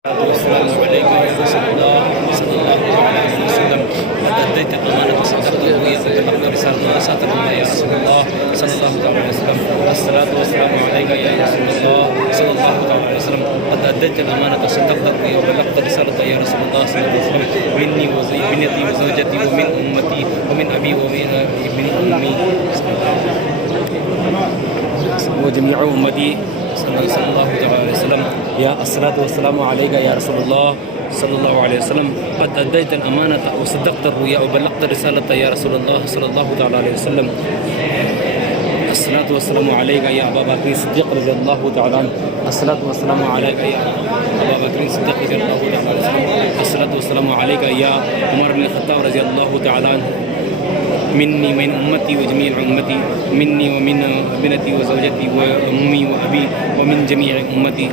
والسلام عليك يا رسول الله صلى الله عليه وسلم. قد أديت الأمانة وصدقت وبلغت رسالة ونصحت الأمة يا رسول الله صلى الله عليه وسلم. الصلاة والسلام عليك يا رسول الله صلى الله عليه وسلم. قد أديت الأمانة وصدقت وبلغت رسالة يا رسول الله صلى الله عليه وسلم. مني وبنتي وزوجتي ومن أمتي ومن أبي ومن ابن أمي وجميع أمتي صلى الله عليه وسلم. يا الصلاة والسلام عليك يا رسول الله صلى الله عليه وسلم. قد أديت الأمانة وصدقت الرؤيا وبلغت الرسالة يا رسول الله صلى الله عليه وسلم. الصلاة والسلام عليك يا أبا بكر الصديق رضي الله تعالى عنه. الصلاة والسلام عليك يا أبا بكر الصديق رضي الله تعالى عنه. الصلاة والسلام عليك يا عمر بن الخطاب رضي الله تعالى عنه. مني ومن أمتي وجميع أمتي، مني ومن ابنتي وزوجتي وأمي وأبي ومن جميع أمتي.